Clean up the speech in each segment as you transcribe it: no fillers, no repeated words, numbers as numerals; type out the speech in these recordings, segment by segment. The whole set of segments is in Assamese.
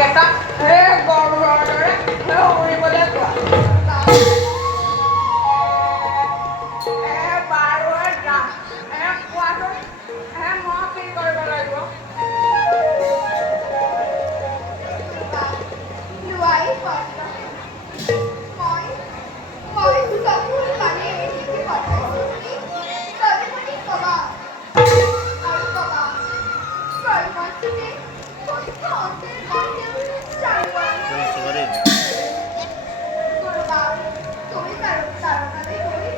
এটা সেই গড়ৰ দৰে সেই উৰিবলৈ কোৱা বাৰু যাম কোৱাচোন মই কি কৰিব লাগিব লোৱাই কষ্ট মই চকুৰ পানী এৰি পঠাইছো তদুপৰি কবা আৰু কবা কৰ্মটোতে শুদ্ধ অন্তেৰ বাহিৰ গুৰুবা তুমি তাৰণাতে কৰি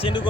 Siendo